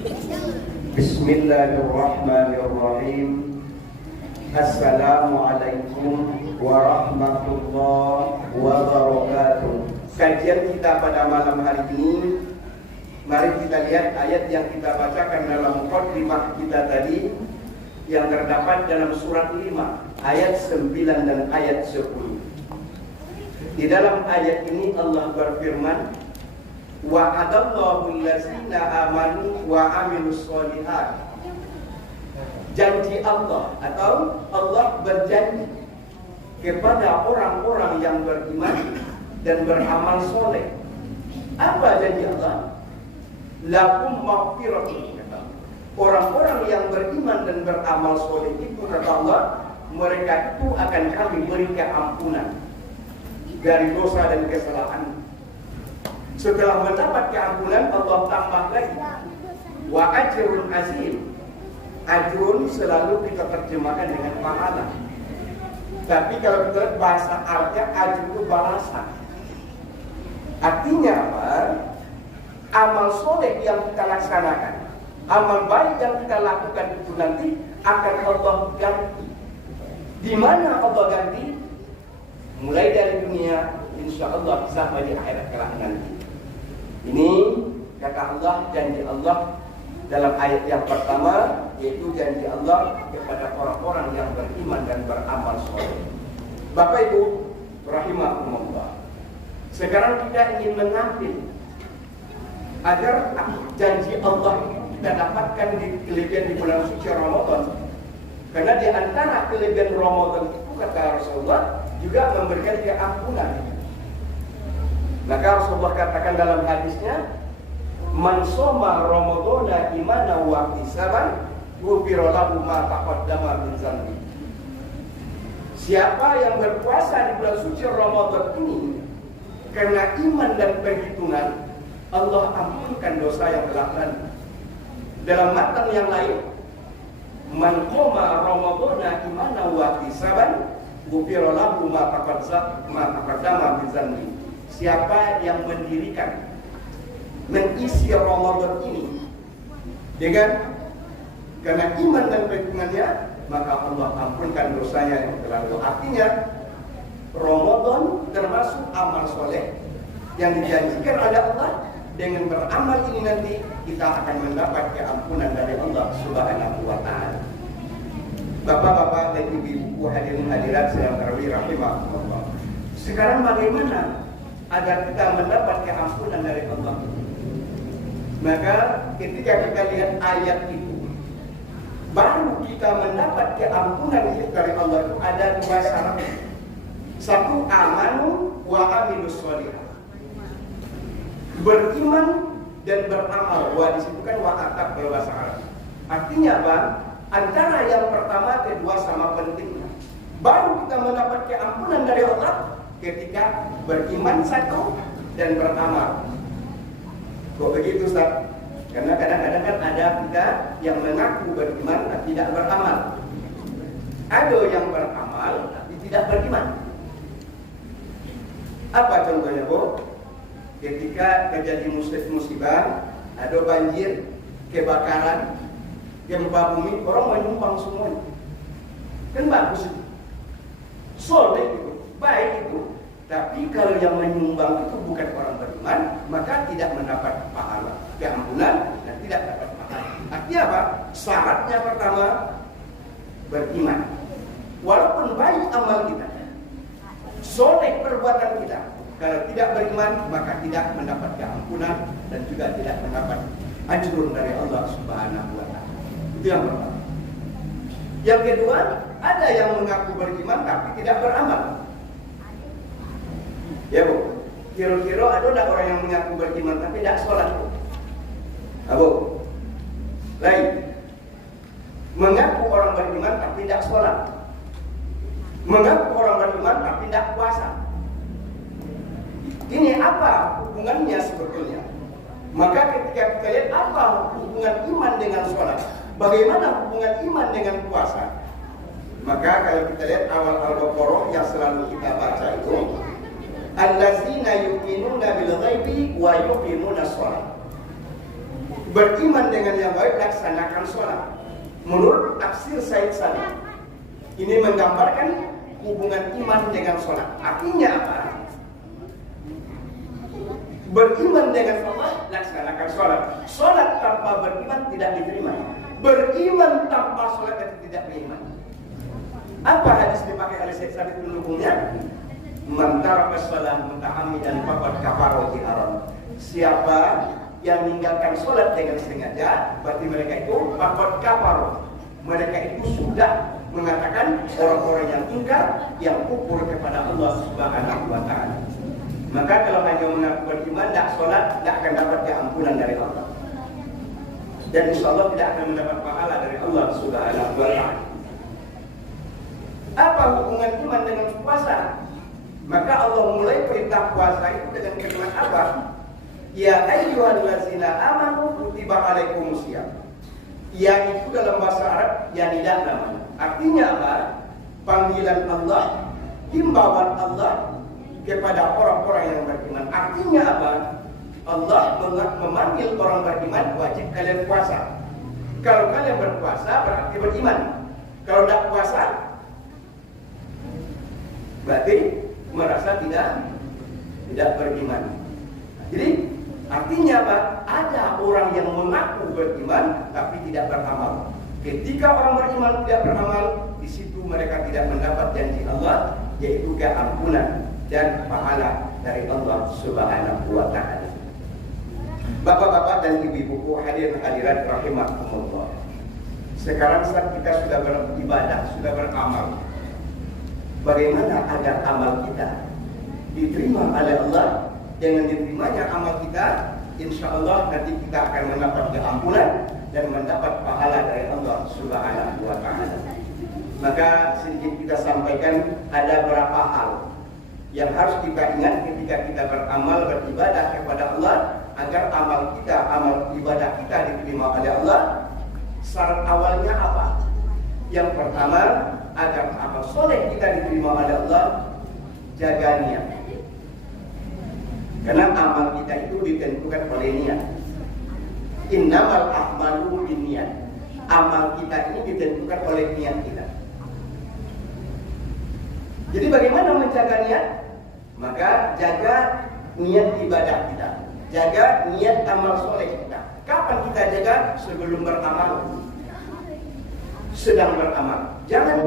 Bismillahirrahmanirrahim. Assalamualaikum warahmatullahi wabarakatuh. Kajian kita pada malam hari ini, mari kita lihat ayat yang kita bacakan dalam mukadimah kita tadi, yang terdapat dalam surat 5 ayat 9 dan ayat 10. Di dalam ayat ini Allah berfirman, wa'adallahu allazina amanu wa amilus sholihat. Janji Allah atau Allah berjanji kepada orang-orang yang beriman dan beramal soleh. Apa janji Allah? Lakum maghfiratun. Orang-orang yang beriman dan beramal soleh itu, kata Allah, mereka itu akan kami beri keampunan dari dosa dan kesalahan. Setelah mendapat keampunan, Allah tambah lagi, wa ajrun azim. Ajrun selalu kita terjemahkan dengan pahala. Tapi kalau kita lihat bahasa Arabnya, ajrun itu balasan. Artinya apa? Amal soleh yang kita laksanakan, amal baik yang kita lakukan itu nanti akan Allah ganti. Di mana Allah ganti? Mulai dari dunia, insya Allah sampai di akhirat kelak nanti. Ini kata Allah, janji Allah dalam ayat yang pertama, yaitu janji Allah kepada orang-orang yang beriman dan beramal soleh. Bapak Ibu rahimahumullah, sekarang kita ingin mengambil agar janji Allah kita dapatkan di kelebihan di bulan suci Ramadan. Karena di antara kelebihan Ramadan itu, kata Rasulullah, juga memberikan keampunan. Maka Rasulullah katakan dalam hadisnya, man shoma ramadhana imanan wa ihtisaban ghufira lahu ma taqaddama min dzanbi. Siapa yang berpuasa di bulan suci Ramadan ini karena iman dan perhitungan, Allah ampunkan dosa yang telah lalu. Dalam matan yang lain, man qoma ramadhana imanan wa ihtisaban ghufira lahu ma taqaddama min dzanbi. Siapa yang mendirikan, mengisi Ramadan ini dengan karena iman dan perhitungannya, maka Allah ampunkan dosanya yang terlalu. Artinya Ramadan termasuk amal soleh yang dijanjikan oleh Allah. Dengan beramal ini nanti kita akan mendapat keampunan dari Allah Subhanahu wa Ta'ala. Bapak-bapak dan ibu-ibu hadirin hadirat yang rahimahullah. Sekarang bagaimana agar kita mendapat keampunan dari Allah? Maka ketika kita lihat ayat itu, baru kita mendapat keampunan dari Allah itu ada dua syarat. Satu, amanu wa amilus sholihat. Beriman dan beramal. Wa disitu kan wa atab bahasa Arab. Artinya apa? Antara yang pertama kedua sama pentingnya. Baru kita mendapat keampunan dari Allah ketika beriman satu dan beramal. Kok begitu, Ustaz? Karena kadang-kadang kan ada kita yang mengaku beriman tapi tidak beramal. Ada yang beramal tapi tidak beriman. Apa contohnya, Bu? Ketika terjadi musibah, ada banjir, kebakaran, gempa bumi, orang menyumbang semuanya. Kan bagus itu. Soleh itu, baik itu. Tapi kalau yang menyumbang itu bukan orang beriman, maka tidak mendapat pahala, keampunan, dan tidak dapat pahala. Artinya apa? Syaratnya pertama, beriman. Walaupun baik amal kita, soleh perbuatan kita, kalau tidak beriman, maka tidak mendapat keampunan dan juga tidak mendapat ajrun dari Allah Subhanahu wa Ta'ala. Itu yang pertama. Yang kedua, ada yang mengaku beriman tapi tidak beramal. Ya, Bu, kira-kira ada tak orang yang mengaku beriman tapi tidak sholat, Bu? Bu, lain. Mengaku orang beriman tapi tidak sholat. Mengaku orang beriman tapi tidak puasa. Ini apa hubungannya sebetulnya? Maka ketika kita lihat apa hubungan iman dengan sholat, bagaimana hubungan iman dengan puasa, maka kalau kita lihat awal Al-Baqarah yang selalu kita baca itu, allazina yu'minuna bil ghaibi wa yuqimuna shalah. Beriman dengan yang baik, laksanakan sholat. Menurut tafsir Said Sabiq, ini menggambarkan hubungan iman dengan sholat. Artinya apa? Beriman dengan Allah, laksanakan sholat. Sholat tanpa beriman tidak diterima. Beriman tanpa sholat tidak beriman. Apa hadis dipakai oleh Said Sabiq pendukungnya? Man taraka shalah muta'ammidan faqad kafara bi haram. Siapa yang meninggalkan sholat dengan sengaja, berarti mereka itu faqad kafara. Mereka itu sudah mengatakan orang-orang yang ingkar, yang kufur kepada Allah Subhanahu wa taala. Maka kalau hanya mengaku beriman, tidak sholat, tidak akan dapat keampunan dari Allah. Dan insya Allah tidak akan mendapat pahala dari Allah Subhanahu wa taala. Apa hubungan iman dengan puasa? Maka Allah mulai perintah puasa itu dengan kalimat apa? Ya ayyuhallazina amanu kutiba alaikumusiyam. Ya itu dalam bahasa Arab ya tidak namanya. Artinya apa? Panggilan Allah, himbauan Allah kepada orang-orang yang beriman. Artinya apa? Allah memanggil orang beriman, wajib kalian puasa. Kalau kalian berpuasa berarti beriman. Kalau tidak puasa berarti merasa tidak beriman. Jadi artinya apa? Ada orang yang mengaku beriman tapi tidak beramal. Ketika orang beriman tidak beramal, di situ mereka tidak mendapat janji Allah, yaitu keampunan dan pahala dari Allah Subhanahu wa taala. Bapak-bapak dan ibu-ibu hadirin hadirat rahimakumullah. Sekarang saat kita sudah beribadah, sudah beramal, bagaimana agar amal kita diterima oleh Allah? Dengan diterimanya amal kita, insya Allah nanti kita akan mendapat keampunan dan mendapat pahala dari Allah Subhanahu wa taala. Maka sedikit kita sampaikan ada beberapa hal yang harus kita ingat ketika kita beramal, beribadah kepada Allah, agar amal kita, amal ibadah kita diterima oleh Allah. Syarat awalnya apa? Yang pertama, agar amal soleh kita diterima oleh Allah, jaga niat. Karena amal kita itu ditentukan oleh niat. Innamal a'malu binniyat. Amal kita ini ditentukan oleh niat kita. Jadi bagaimana menjaga niat? Maka jaga niat ibadah kita, jaga niat amal soleh kita. Kapan kita jaga? Sebelum beramal, sedang beramal. Jangan